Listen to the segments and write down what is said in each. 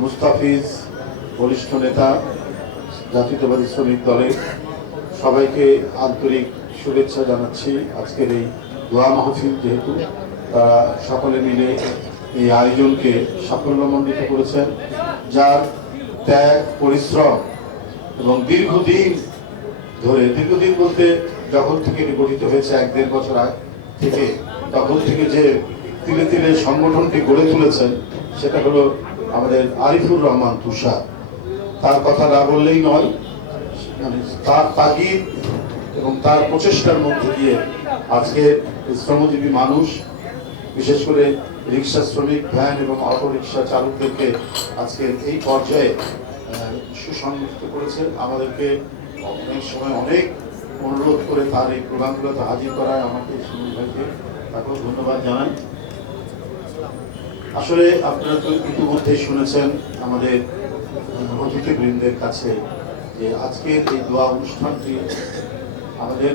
মুস্তাফিজ বরিষ্ঠ নেতা, জাতীয়তাবাদী শ্রমিক দলের সবাইকে আন্তরিক শুভেচ্ছা জানাচ্ছি আজকের এই দোয়া মাহফিল, যেহেতু তারা সকলে মিলে এই আয়োজনকে সাফল্যমণ্ডিত করেছেন, যার ত্যাগ, পরিশ্রম এবং দীর্ঘদিন ধরে, দীর্ঘদিন বলতে যখন থেকে গঠিত হয়েছে এক দেড় বছর আগে থেকে, তখন থেকে যে তিলে তিলে সংগঠনটি গড়ে তুলেছেন সেটা হলো আমাদের আরিফুর রহমান তুষার। তার কথা না বললেই নয় মানে তার তাগিদ এবং তার প্রচেষ্টার মধ্যে দিয়ে আজকে শ্রমজীবী মানুষ, বিশেষ করে রিক্সা শ্রমিক, ভ্যান এবং অটো রিক্সা চালকদেরকে আজকের এই পর্যায়ে সুসংগঠিত করেছে। আমাদেরকে অনেক সময় অনেক অনুরোধ করে তার এই প্রোগ্রামগুলোতে হাজির করায় আমাকে সুনীল ভাইকে তাকেও ধন্যবাদ জানাই। আসলে আপনারা তো ইতিমধ্যেই শুনেছেন আমাদের অতিথিবৃন্দের কাছে যে আজকের এই দোয়া অনুষ্ঠানটি আমাদের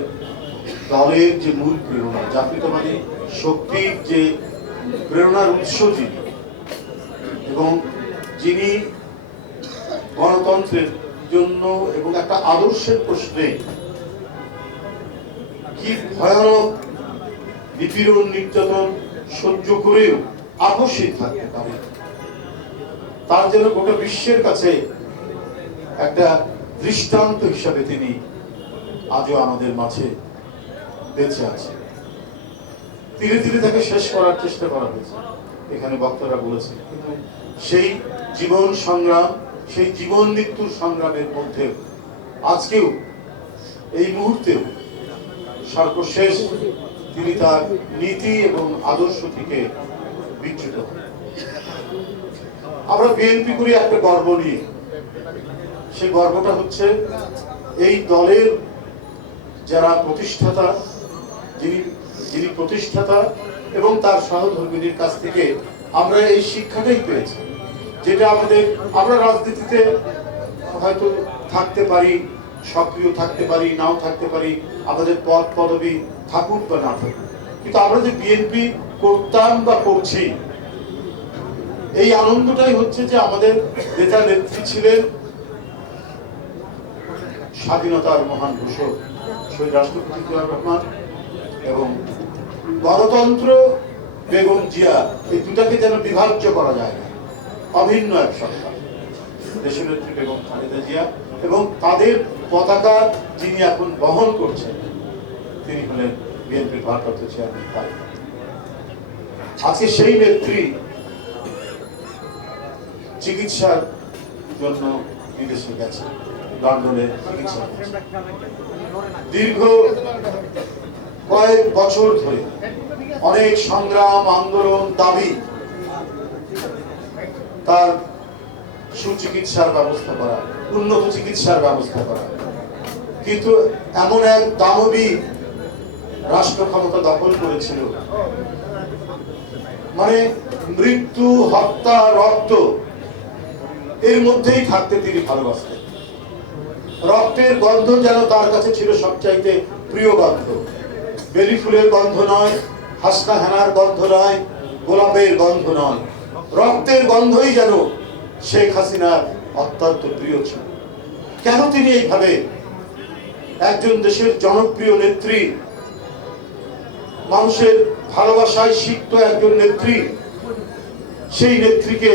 দলের যে মূল প্রেরণা, জাতীয়তাবাদী শক্তির যে প্রেরণার উৎস যিনি, এবং যিনি গণতন্ত্রের জন্য এবং একটা আদর্শের প্রশ্নে কি ভয়ানক নিপীড়ন, নির্যাতন সহ্য করেও আকস্মিক থাকতে তার যেন গোটা বিশ্বের কাছে একটা দৃষ্টান্ত হিসাবে তিনি আজও আমাদের মাঝে বেঁচে আছে ধীরে ধীরে তাকে শেষ করার চেষ্টা করা হয়েছে। এখানে বক্তারা বলেছে সেই জীবন সংগ্রাম, সেই জীবন মৃত্যুর সংগ্রামের মধ্যে আজকেও এই মুহূর্তেও সর্বশেষ তিনি তার নীতি এবং আদর্শ থেকে হন আমরা বিএনপি করি একটা গর্ব নিয়ে। সেই গর্বটা হচ্ছে এই দলের যারা প্রতিষ্ঠাতা, যিনি যিনি প্রতিষ্ঠাতা এবং তার কাছ থেকে আমরা এই শিক্ষাটাই পেয়েছি, যেটা আমাদের আমরা রাজনীতিতে হয়তো থাকতে পারি, সক্রিয় থাকতে পারি, নাও থাকতে পারি, আমাদের পদ পদবি থাকুক বা না থাকুক। কিন্তু আমরা যে বিএনপি করতাম বা করছি। এই আনন্দটাই হচ্ছে যে আমাদের নেতা নেত্রী ছিলেন স্বাধীনতার মহান ঘোষক শহীদ রাষ্ট্রপতি জিয়াউর রহমান এবং গণতন্ত্র বেগম জিয়া, এই দুটাকে যেন বিভাজ্য করা যায় না। অভিন্ন এক সরকার। দেশনেত্রী বেগম খালেদা জিয়া এবং তাদের পতাকা যিনি এখন বহন করছেন, তিনি হলেন বিএনপির ভারপ্রাপ্ত চেয়ারম্যান। আজকে সেই নেত্রী চিকিৎসার জন্য বিদেশে গেছে, লন্ডনে চিকিৎসা দীর্ঘ কয়েক বছর ধরে অনেক সংগ্রাম, আন্দোলন, দাবি তার সুচিকিৎসার ব্যবস্থা করা, উন্নত চিকিৎসার ব্যবস্থা করা। কিন্তু এমন এক দানবী রাষ্ট্র ক্ষমতা দখল করেছিল মানে মৃত্যু, হত্যা, রক্ত, এর মধ্যেই থাকতে তিনি ভালোবাসতেন। রক্তের গন্ধ যেন তার কাছে ছিল সবচাইতে প্রিয় গন্ধ। বেলি ফুলের গন্ধ নয়, হাসনা হেনার গন্ধ নয়, গোলাপের গন্ধ নয়। রক্তের গন্ধই যেন শেখ হাসিনার অত্যন্ত প্রিয় ছিল। কেন তিনি এইভাবে একজন দেশের জনপ্রিয় নেত্রী মানুষের ভালোবাসায় সিক্ত একজন নেত্রী সেই নেত্রীকে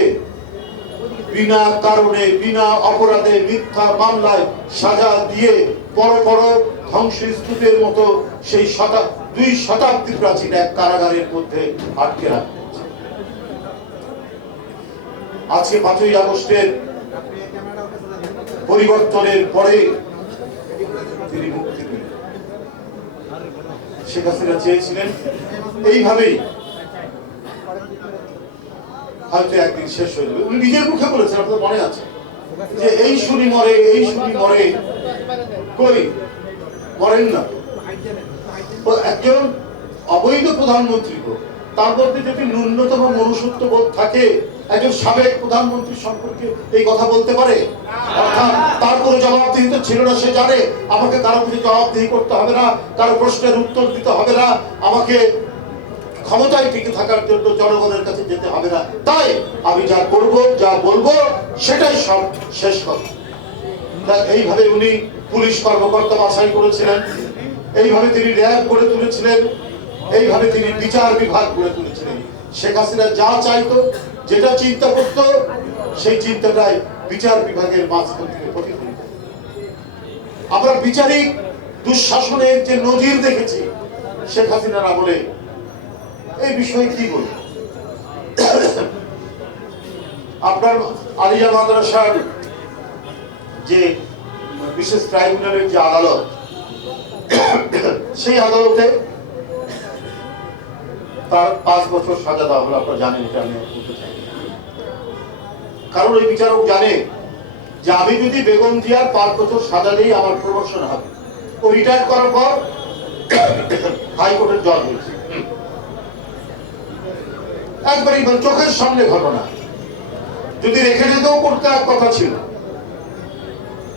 বিনা কারণে, বিনা অপরাধে মিথ্যা মামলায় সাজা দিয়ে বড় বড় ধ্বংসস্তূপের মতো সেই শতা, দুই শতাব্দী প্রাচীন এক কারাগারের মধ্যে আটকে রাখা। আজকে পাঁচই আগস্টের পরিবর্তনের পরে তিনি মুক্তি পেলেন শেখ হাসিনা চেয়েছিলেন। এইভাবেই হয়তো একদিন শেষ হয়ে যাবে। উনি নিজের মুখে বলেছেন, আপনাদের মনে আছে? যে এই শুনি মরে, এই শুনি মরে, কই? মরেন না। একজন অবৈধ প্রধানমন্ত্রী তার মধ্যে যদি ন্যূনতম মনুষ্যত্ব বোধ থাকে, একজন সাবেক প্রধানমন্ত্রী সম্পর্কে এই কথা বলতে পারে? তার কোনো জবাবদিহি তো ছিল না, সে জানে। আমাকে কারও কিছু জবাবদিহি করতে হবে না কারও প্রশ্নের উত্তর দিতে হবে না। আমাকে ক্ষমতায় টিকে থাকার জন্য জনগণের কাছে যেতে হবে না। তাই আমি যা করব, যা বলব, সেটাই সব শেষ কথা এইভাবে উনি পুলিশ কর্মকর্তা বাছাই করেছিলেন। এইভাবে তিনি র্যাব গড়ে তুলেছিলেন। এইভাবে তিনি বিচার বিভাগ গড়ে তুলেছিলেন। শেখ হাসিনা যা চাইতো, যেটা চিন্তা করতো, সেই চিন্তাটাই বিচার বিভাগের মাঝখান থেকে প্রতিফলিত আমরা বিচারিক দুঃশাসনের যে নজির দেখেছি, শেখ হাসিনার আমলে, এই বিষয়ে কি বলব আপনার আলিয়া মাদ্রাসার যে বিশেষ ট্রাইব্যুনালের যে আদালত, সেই আদালতে তার পাঁচ বছর সাজা দেওয়া হলো, আপনারা জানেন এটা আমি। কারণ ওই বিচারক জানে যে আমি যদি বেগম জিয়ার পাঁচ বছর সাজা দিই আমার প্রমোশন হবে। ও রিটায়ার করার পর হাইকোর্টের জজ হয়েছে। একবারই মানে চোখের সামনে ঘটনা। যদি রেখে যেতেও করতে এক কথা ছিল।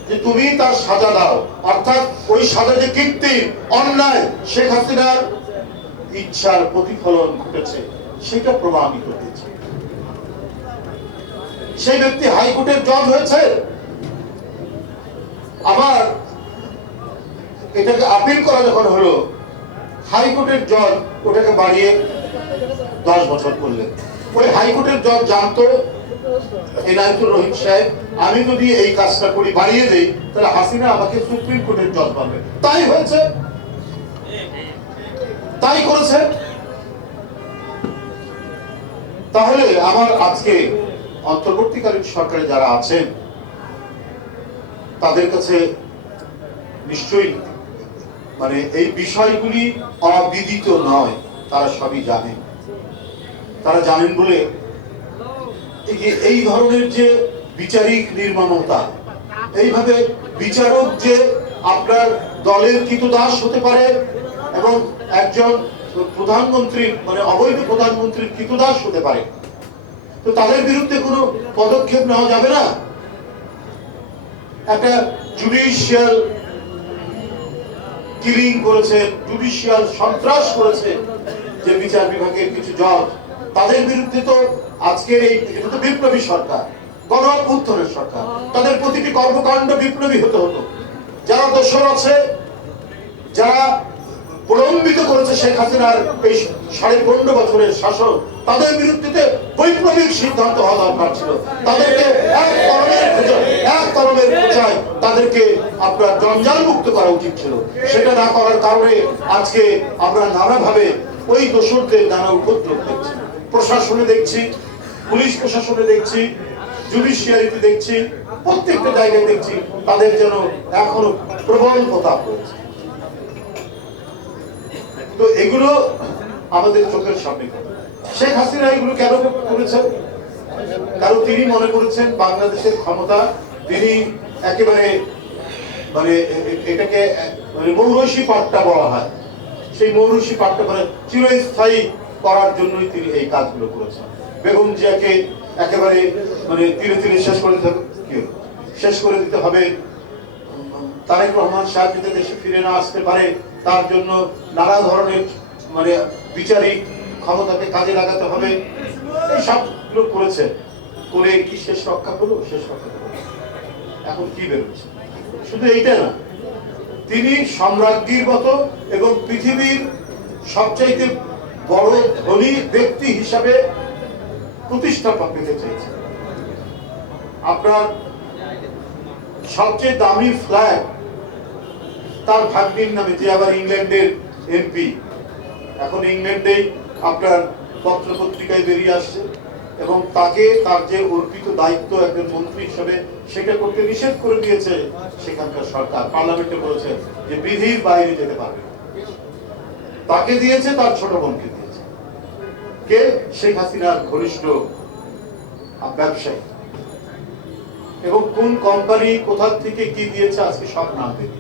যে তুমি তার সাজা দাও। অর্থাৎ ওই সাজা যে কীর্তি, অন্যায়, শেখ হাসিনার ইচ্ছার প্রতিফলন ঘটেছে, সেটা প্রমাণিত সেই ব্যক্তি হাইকোর্টের জজ হয়েছে। আবার এটাকে আপিল করা যখন হলো, হাইকোর্টের জজ ওটাকে বাড়িয়ে দশ বছর করলেন। ওই হাইকোর্টের জজ জানতো, এনায়তুর রহিম সাহেব, আমি যদি এই কাজটা করি, বাড়িয়ে দেই, তাহলে হাসিনা আমাকে সুপ্রিম কোর্টের জজ পাবে তাই হয়েছে। তাই করেছে। তাহলে আমার আজকে অন্তর্বর্তীকালীন সরকারে যারা আছেন, তাদের কাছে নিশ্চয়ই মানে এই বিষয়গুলি অবিদিত নয়, তারা সবই জানেন। তারা জানেন বলে এই ধরনের যে বিচারিক নির্মমতা, এইভাবে বিচারক যে আপনার দলের কৃতদাস হতে পারে এবং একজন প্রধানমন্ত্রী মানে অবৈধ প্রধানমন্ত্রীর কৃতদাস হতে পারে তো তাদের বিরুদ্ধে কোনো পদক্ষেপ নেওয়া যাবে না? একটা জুডিশিয়াল কিলিং করেছে জুডিশিয়াল সন্ত্রাস করেছে যে বিচার বিভাগের কিছু জজ। তাদের বিরুদ্ধে তো আজকের এই এটা তো বিপ্লবী সরকার গণ অভ্যুত্থানের সরকার। তাদের প্রতিটি কর্মকাণ্ড বিপ্লবী হতে হতো। যারা দোষর আছে, যারা প্রলম্বিত করেছে শেখ হাসিনার এই সাড়ে পনেরো বছরের শাসন। তাদের বিরুদ্ধে বৈপ্লবিক সিদ্ধান্ত হওয়া দরকার ছিল। তাদেরকে এক কলমের এক কলমের খোঁজায় তাদেরকে আপনার জঞ্জাল মুক্ত করা উচিত ছিল। সেটা না করার কারণে আজকে আমরা নানাভাবে ওই দোষরদের নানা উপদ্রব দেখছি। প্রশাসনে দেখছি, পুলিশ প্রশাসনে দেখছি, জুডিশিয়ারিতে দেখছি, প্রত্যেকটা জায়গায় দেখছি তাদের যেন এখনও প্রবল প্রতাপ রয়েছে। তো এগুলো আমাদের চোখের সামনে শেখ হাসিনা এগুলো কেন করেছেন? কারণ তিনি মনে করেছেন বাংলাদেশের ক্ষমতা, তিনি একেবারে মানে এটাকে মানে মৌরসি পাট্টা বলা হয়। সেই মৌরসি পাট্টা মানে চিরস্থায়ী করার জন্যই তিনি এই কাজগুলো করেছেন। বেগম জিয়াকে একেবারে মানে তীরে তীরে শেষ করে দিতে হবে। শেষ করে দিতে হবে। তারেক রহমান সাহেব যাতে দেশে ফিরে না আসতে পারে। তার জন্য নানা ধরনের মানে বিচারিক ক্ষমতাকে কাজে লাগাতে হবে। এই সবগুলো করেছে। করে কি শেষ রক্ষা করল শেষ রক্ষা করল এখন কি বেরোচ্ছে? শুধু এইটা না, তিনি সম্রাজ্ঞীর মতো এবং পৃথিবীর সবচাইতে বড় ধনী ব্যক্তি হিসাবে প্রতিষ্ঠা পেতে চেয়েছেন আপনার সবচেয়ে দামি ফ্ল্যাগ তার ভাগ্নির নামে, যে আবার ইংল্যান্ডের এমপি এখন ইংল্যান্ডেই আপনার পত্র পত্রিকায় বেরিয়ে আসছে এবং তাকে তার যে অর্পিত দায়িত্ব একজন মন্ত্রী হিসেবে সেটা করতে নিষেধ করে দিয়েছে সেখানকার সরকার। পার্লামেন্টে বলেছে যে বিধির বাইরে যেতে পারবে তাকে দিয়েছে, তার ছোট বোনকে দিয়েছে। কে? শেখ হাসিনার ঘনিষ্ঠ ব্যবসায়ী। এবং কোন কোম্পানি কোথার থেকে কি দিয়েছে আজকে সব নাম বেরিয়েছে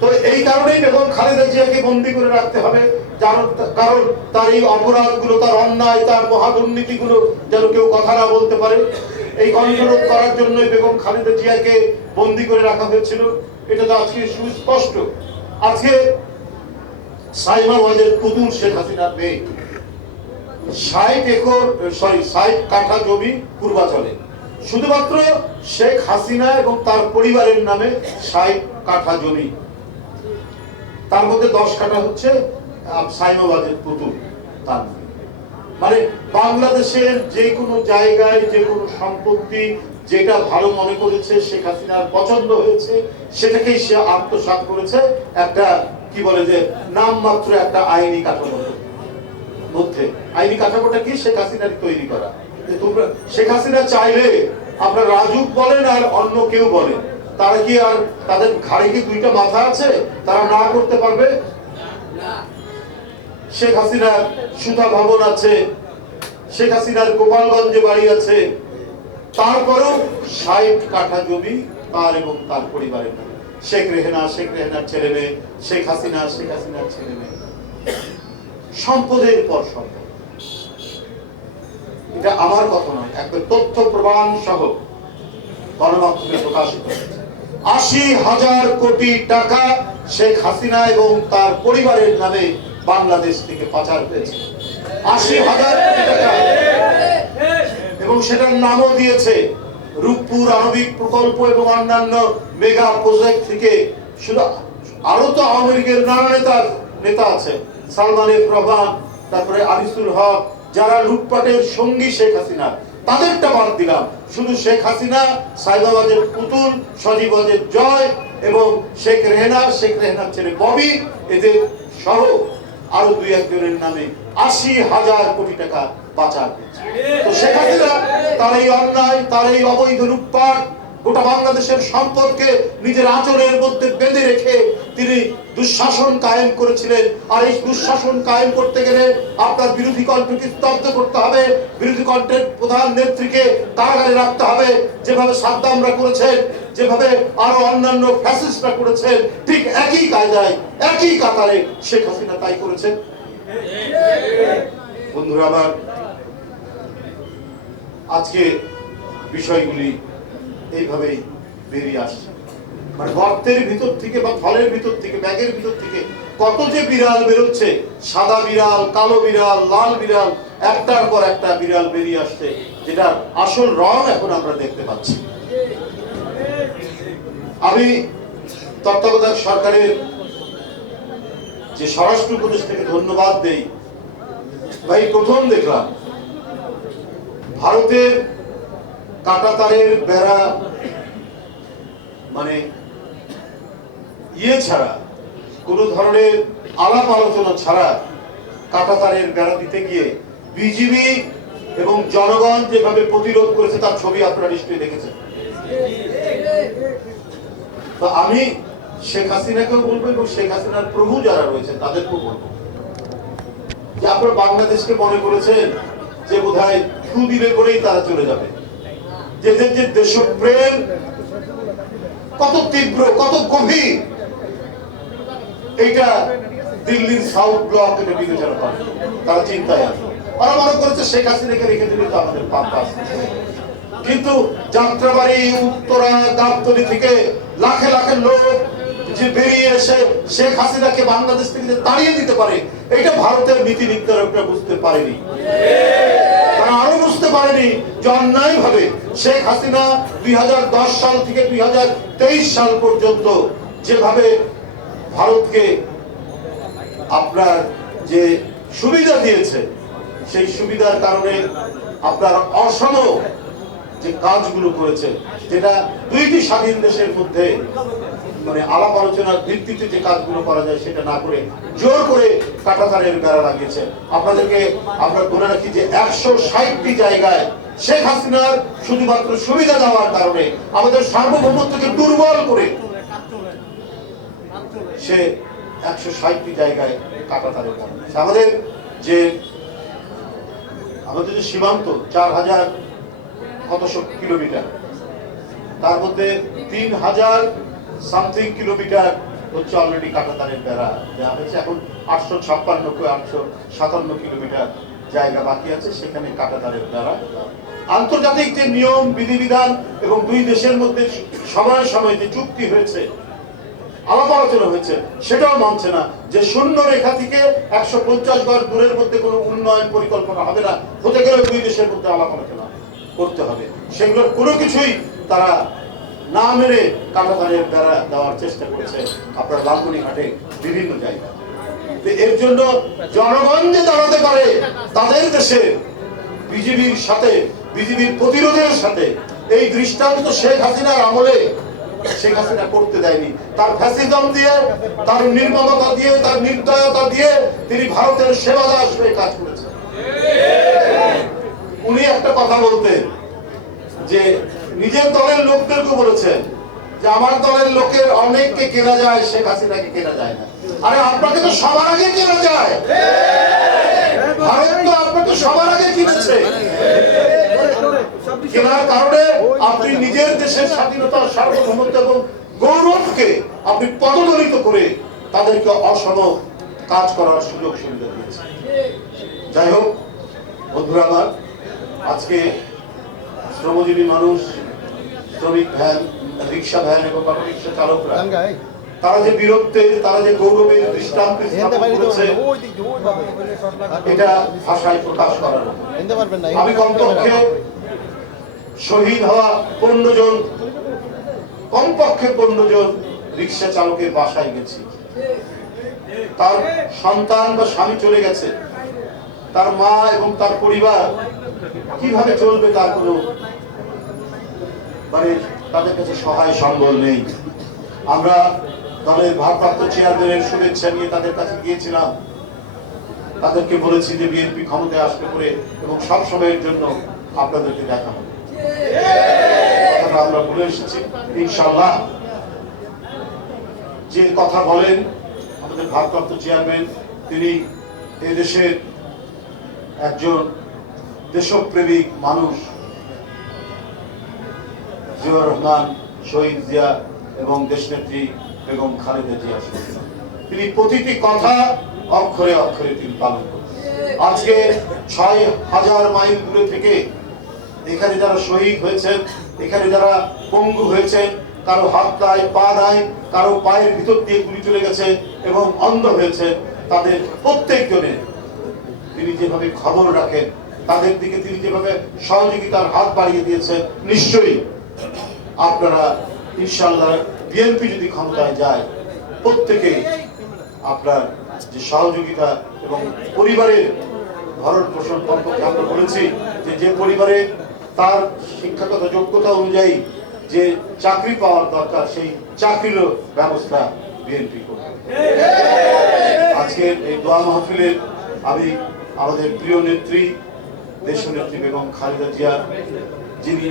তো এই কারণেই বেগম খালেদা জিয়াকে বন্দি করে রাখতে হবে। কারণ তার এই অপরাধগুলো, তার অন্যায়, তার মহাদুর্নীতিগুলো যেন কেউ কথা না বলতে পারে। এই কণ্ঠরোধ করার জন্যই বেগম খালেদা জিয়াকে বন্দি করে রাখা হয়েছিল। এটা তো আজকে সুস্পষ্ট। আজকে সাইমা ওয়াজের পুতুল শেখ হাসিনার মেয়ে। ষাট একর, সরি, ষাট কাঠা জমি পূর্বাচলে। শুধুমাত্র শেখ হাসিনা এবং তার পরিবারের নামে ষাট কাঠা জমি। তার মধ্যে দশ কাঠা হচ্ছে সাইমাবাদের পুতুল তার মানে বাংলাদেশের যে কোনো জায়গায়, যে কোনো সম্পত্তি যেটা ভালো মনে করেছে, শেখ হাসিনার পছন্দ হয়েছে, সেটাকেই সে আত্মসাৎ করেছে, একটা, কি বলে যে, নামমাত্র একটা আইনি কাঠামো মধ্যে। আইনি কাঠামোটা কি? শেখ হাসিনার তৈরি করা। তোমরা, শেখ হাসিনা চাইলে আপনার রাজুক বলেন আর অন্য কেউ বলেন। তারা কি আর তাদের ঘাড়ে কি দুইটা মাথা আছে? তারা না করতে পারবে? শেখ হাসিনার সুধা ভবন আছে, শেখ হাসিনার গোপালগঞ্জে বাড়ি আছে। তারপরেও ষাট কাঠা জমি তার এবং তার পরিবারের। শেখ রেহেনা, শেখ রেহেনার ছেলে মেয়ে, শেখ হাসিনা, শেখ হাসিনার ছেলে মেয়ে। সম্পদের পর সম্পদ। এটা আমার কথা নয় একবার তথ্য প্রমাণ সহ গণমাধ্যমে প্রকাশিত আশি হাজার কোটি টাকা শেখ হাসিনা এবং তার পরিবারের নামে বাংলাদেশ থেকে পাচার হয়েছে। আশি হাজার কোটি টাকা। এবং সেটার নামও দিয়েছে রূপপুর আণবিক প্রকল্প এবং অন্যান্য মেগা প্রজেক্ট থেকে। শুধু আরও তো আওয়ামী লীগের নানা নেতা নেতা আছে। সালমান এফ রহমান, তারপরে আনিসুল হক, যারা লুটপাটের সঙ্গী শেখ হাসিনা। তাদেরটা বাদ দিলাম। শুধু শেখ হাসিনা, সাইবাবাদের পুতুল, সজীবাদের জয় এবং শেখ রেহনা, শেখ রেহনার ছেলে ববি, এদের সহ আরও দুই একজনের নামে আশি হাজার কোটি টাকা পাচার তো শেখ হাসিনা, তার এই অন্যায়, তার এই অবৈধ লুটপাট গোটা বাংলাদেশের সম্পদকে নিজের আচরের মধ্যে বেঁধে রেখে তিনি দুঃশাসন কায়েম করেছিলেন। আর এই দুঃশাসন কায়েম করতে গেলে আপনার বিরোধী কণ্ঠকে স্তব্ধ করতে হবে। বিরোধী কণ্ঠের প্রধান নেত্রীকে কারাগারে রাখতে হবে। যেভাবে সাদ্দামরা করেছেন, যেভাবে আরও অন্যান্য ফ্যাসিস্টরা করেছেন, ঠিক একই কায়দায়, একই কাতারে শেখ হাসিনা তাই করেছেন। বন্ধুরা আমার আজকে বিষয়গুলি এইভাবেই বেরিয়ে আসছে। মানে গর্তের ভিতর থেকে বা ফলের ভিতর থেকে, ব্যাগের ভিতর থেকে কত যে বিড়াল বেরোচ্ছে, সাদা বিড়াল, কালো বিড়াল, লাল বিড়াল, একটার পর একটা বিড়াল বেরিয়ে আসছে যেটা আসল রং এখন আমরা দেখতে পাচ্ছি। আমি তত্ত্বাবধায়ক সরকারের যে স্বরাষ্ট্র উপদেষ্টাকে ধন্যবাদ দেই, ভাই, প্রথম দেখলাম, ভারতের কাটাতারের বেড়া মানে ইয়ে ছাড়া, কোন ধরনের আলাপ আলোচনা ছাড়া কাটা তারের বেড়া দিতে গিয়ে বিজিবি এবং জনগণ যেভাবে প্রতিরোধ করেছে, তার ছবি আপনারা নিশ্চয়ই দেখেছেন। তো আমি শেখ হাসিনাকেও বলব এবং শেখ হাসিনার প্রভু যারা রয়েছেন, তাদেরকেও বলব। যে আপনারা বাংলাদেশকে মনে করেছেন যে বোধহয় ফু দিলে করেই তারা চলে যাবে। যে যে দেশপ্রেম কত তীব্র, কত গভীর, এইটা দিল্লির সাউথ ব্লক এটা বিবেচনা করে তারা চিন্তায় আছে। ওরা মনে করেছে শেখ হাসিনাকে রেখে দিলে তো আমাদের আছে। কিন্তু যাত্রাবাড়ি, উত্তরা গাবতলি থেকে লাখে লাখে লোক যে বেরিয়ে এসে শেখ হাসিনাকে বাংলাদেশ থেকে তাড়িয়ে দিতে পারে এটা ভারতের নীতি নির্ধারকরা বুঝতে পারেনি। তারা আরও বুঝতে পারেনি যে অন্যায় ভাবে শেখ হাসিনা দুই হাজার দশ সাল থেকে দুই সাল পর্যন্ত যেভাবে ভারতকে আপনার যে সুবিধা দিয়েছে, সেই সুবিধার কারণে আপনার অসম যে কাজগুলো করেছে, যেটা দুইটি স্বাধীন দেশের মধ্যে মানে আলাপ আলোচনার ভিত্তিতে যে কাজগুলো করা যায় সেটা না করে জোর করে কাটাতারের বেড়া লাগিয়েছে। আপনাদেরকে আমরা বলে রাখি যে একশো ষাটটি জায়গায় শেখ হাসিনার শুধুমাত্র সুবিধা দেওয়ার কারণে আমাদের সার্বভৌমত্বকে দুর্বল করে সে একশো ষাটটি জায়গায় কাটাতারে বানিয়েছে আমাদের যে আমাদের যে সীমান্ত চার হাজার কতশো কিলোমিটার, তার মধ্যে তিন হাজার সামথিং কিলোমিটার হচ্ছে অলরেডি কাটাতারের বেড়া। দেওয়া হয়েছে এখন আটশো ছাপ্পান্ন আটশো সাতান্ন কিলোমিটার জায়গা বাকি আছে, সেখানে কাটাতারের বেড়া। আন্তর্জাতিক যে নিয়ম, বিধিবিধান এবং দুই দেশের মধ্যে সময় সময় যে চুক্তি হয়েছে, আলাপ আলোচনা হয়েছে, সেটাও মানছে না যে শূন্য রেখা থেকে একশো পঞ্চাশ গজ দূরের মধ্যে কোনো উন্নয়ন পরিকল্পনা হবে না। হতে গেলে দুই দেশের মধ্যে আলাপ আলোচনা করতে হবে। সেগুলোর কোনো কিছুই তারা না মেরে কাটাতারের দ্বারা দেওয়ার চেষ্টা করেছে আপনার লালমনিঘাটে বিভিন্ন জায়গায়। এর জন্য জনগণ যে দাঁড়াতে পারে, তাদের দেশে বিজেপির সাথে, বিজেপির প্রতিরোধের সাথে, এই দৃষ্টান্ত শেখ হাসিনার আমলে শেখ হাসিনা করতে দেয়নি। তার ফ্যাসিজম দিয়ে, তার নির্মমতা দিয়ে, তার নির্দয়তা দিয়ে তিনি ভারতের সেবা সেবাদাস হয়ে কাজ করেছেন। উনি একটা কথা বলতেন যে নিজের দলের লোকদেরকে বলেছেন যে আমার দলের লোকের অনেককে কেনা যায়, শেখ হাসিনাকে কেনা যায় না। আরে আপনাকে তো সবার আগে কেনা যায়। ভারত তো আপনাকে সবার আগে কিনেছে। কেনার কারণে আপনি নিজের দেশের স্বাধীনতা সার্বভৌমত্ব এবং গৌরবকে আপনি পদদলিত করে তাদেরকে অসম কাজ করার সুযোগ সুবিধা দিয়েছেন। যাই হোক, বন্ধুরা আমার, আজকে শ্রমজীবী মানুষ শ্রমিক ভ্যান রিক্সা ভ্যান এবং অটো রিক্সা চালকরা। তারা যে বীরত্বের তারা যে গৌরবের দৃষ্টান্ত করেছে এটা ভাষায় প্রকাশ করার আমি কমপক্ষে শহীদ হওয়া পনেরো জন কমপক্ষে পনেরো জন রিক্সা চালকের বাসায় গেছি। তার সন্তান বা স্বামী চলে গেছে। তার মা এবং তার পরিবার কীভাবে চলবে তার কোনো মানে তাদের কাছে সহায় সম্বল নেই। আমরা দলের ভারপ্রাপ্ত চেয়ারম্যানের শুভেচ্ছা নিয়ে তাদের কাছে গিয়েছিলাম। তাদেরকে বলেছি যে বিএনপি ক্ষমতায় আসবে করে এবং সব সময়ের জন্য আপনাদেরকে দেখা হবে আমরা বলে এসেছি। ইনশাল্লাহ যে কথা বলেন আমাদের ভারপ্রাপ্ত চেয়ারম্যান তিনি এদেশের একজন দেশপ্রেমিক মানুষ। জিয়াউর রহমান, শহীদ জিয়া এবং দেশনেত্রী বেগম খালেদা জিয়া তিনি প্রতিটি কথা অক্ষরে অক্ষরে তিনি পালন করেন আজকে ছয় হাজার মাইল দূরে থেকে এখানে যারা শহীদ হয়েছেন, এখানে যারা পঙ্গু হয়েছেন, কারও হাত নাই পা নাই, কারও পায়ের ভিতর দিয়ে গুলি চলে গেছে এবং অন্ধ হয়েছে, তাদের প্রত্যেকজনের তিনি যেভাবে খবর রাখেন, তাদের দিকে তিনি যেভাবে সহযোগিতার হাত বাড়িয়ে দিয়েছেন, নিশ্চয়ই আপনারা ইনশাল্লাহ বিএনপি যদি ক্ষমতায় যায়, প্রত্যেকেই আপনার যে সহযোগিতা এবং পরিবারের ভরণ পোষণ সম্পর্কে আমরা বলেছি যে যে পরিবারে তার শিক্ষাগত যোগ্যতা অনুযায়ী যে চাকরি পাওয়ার দরকার, সেই চাকরিরও ব্যবস্থা বিএনপি করবে। আজকে এই দোয়া মাহফিলের আমি আমাদের প্রিয় নেত্রী দেশনেত্রী বেগম খালেদা জিয়া, যিনি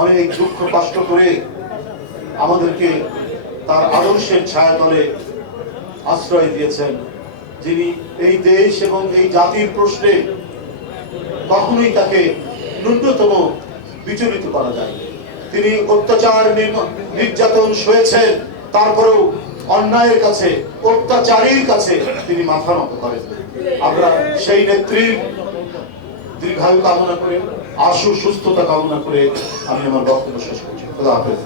অনেক দুঃখ কষ্ট করে আমাদেরকে তার আদর্শের ছায়া তলে আশ্রয় দিয়েছেন, যিনি এই দেশ এবং এই জাতির প্রশ্নে কখনোই তাকে ন্যূনতম বিচলিত করা যায় তিনি অত্যাচার নির্যাতন সয়েছেন, তারপরেও অন্যায়ের কাছে, অত্যাচারীর কাছে তিনি মাথা নত করেন। আমরা সেই নেত্রীর দীর্ঘায়ু কামনা করে আশু সুস্থতা কামনা করে আমি আমার বক্তব্য শেষ করছি। খোদা হাফেজ।